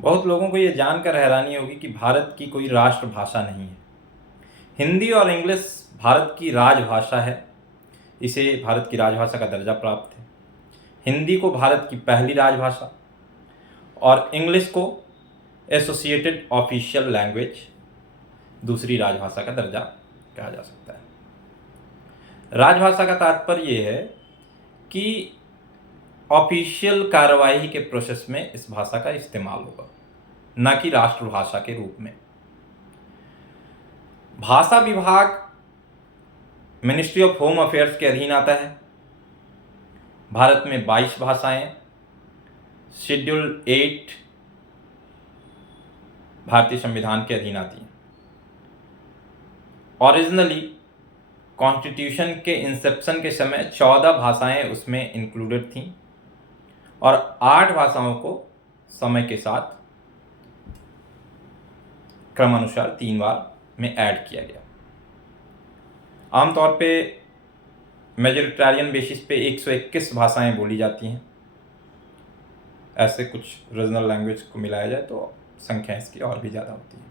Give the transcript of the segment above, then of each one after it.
बहुत लोगों को ये जानकर हैरानी होगी कि भारत की कोई राष्ट्रभाषा नहीं है। हिंदी और इंग्लिश भारत की राजभाषा है। इसे भारत की राजभाषा का दर्जा प्राप्त है। हिंदी को भारत की पहली राजभाषा और इंग्लिश को एसोसिएटेड ऑफिशियल लैंग्वेज दूसरी राजभाषा का दर्जा कहा जा सकता है। राजभाषा का तात्पर्य यह है कि ऑफिशियल कार्यवाही के प्रोसेस में इस भाषा का इस्तेमाल होगा, न कि राष्ट्रभाषा के रूप में। भाषा विभाग मिनिस्ट्री ऑफ होम अफेयर्स के अधीन आता है। भारत में 22 भाषाएं शेड्यूल 8 भारतीय संविधान के अधीन आती हैं। ओरिजिनली कॉन्स्टिट्यूशन के इंसेप्शन के समय 14 भाषाएं उसमें इंक्लूडेड थीं और 8 भाषाओं को समय के साथ क्रमानुसार 3 बार में ऐड किया गया। आमतौर पे मेजोरिटेरियन बेसिस पे 121 भाषाएं बोली जाती हैं। ऐसे कुछ रीजनल लैंग्वेज को मिलाया जाए तो संख्या इसकी और भी ज़्यादा होती है।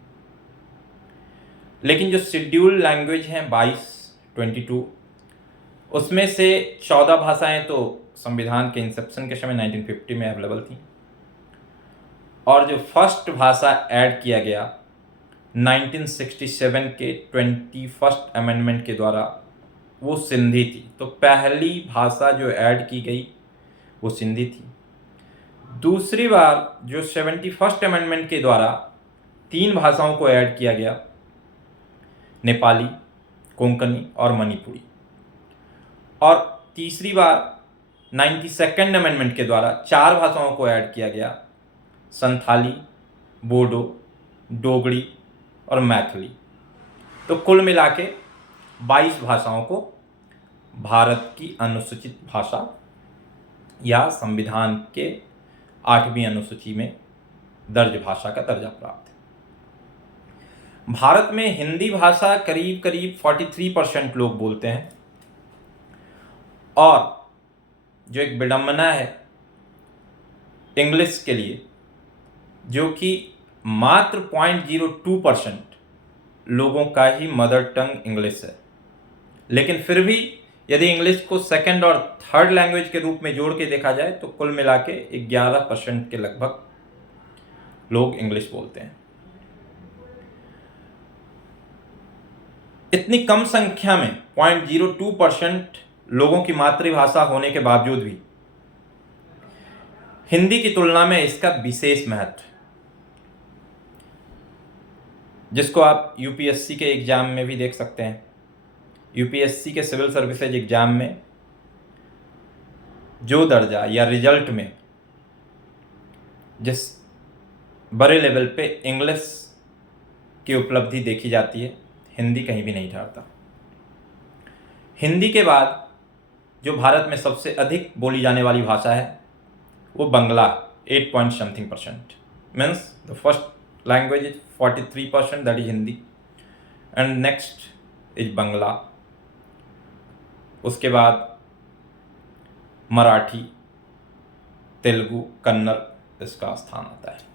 लेकिन जो शेड्यूल्ड लैंग्वेज हैं 22 उसमें से 14 भाषाएं तो संविधान के इंसेप्शन के समय 1950 में अवेलेबल थी और जो फर्स्ट भाषा ऐड किया गया 1967 के 21st अमेंडमेंट के द्वारा वो सिंधी थी। तो पहली भाषा जो ऐड की गई वो सिंधी थी। दूसरी बार जो 71st अमेंडमेंट के द्वारा 3 भाषाओं को ऐड किया गया, नेपाली, कोंकणी और मणिपुरी। और तीसरी बार 92nd अमेंडमेंट के द्वारा 4 भाषाओं को ऐड किया गया, संथाली, बोडो, डोगरी और मैथिली। तो कुल मिला के 22 भाषाओं को भारत की अनुसूचित भाषा या संविधान के 8वीं अनुसूची में दर्ज भाषा का दर्जा प्राप्त है। भारत में हिंदी भाषा करीब 43% लोग बोलते हैं और जो एक विडंबना है इंग्लिश के लिए, जो कि मात्र 0.02% लोगों का ही मदर टंग इंग्लिश है। लेकिन फिर भी यदि इंग्लिश को सेकंड और थर्ड लैंग्वेज के रूप में जोड़ के देखा जाए तो कुल मिला के 11% के लगभग लोग इंग्लिश बोलते हैं। इतनी कम संख्या में 0.02% लोगों की मातृभाषा होने के बावजूद भी हिंदी की तुलना में इसका विशेष महत्व है, जिसको आप यूपीएससी के एग्जाम में भी देख सकते हैं। यूपीएससी के सिविल सर्विसेज एग्जाम में जो दर्जा या रिजल्ट में जिस बड़े लेवल पे इंग्लिश की उपलब्धि देखी जाती है, हिंदी कहीं भी नहीं ठहरता। हिंदी के बाद जो भारत में सबसे अधिक बोली जाने वाली भाषा है वो Bangla 8.something%, means the first language is 43%, that is Hindi, and next is Bangla. उसके बाद मराठी, तेलुगु, कन्नड़ इसका स्थान आता है।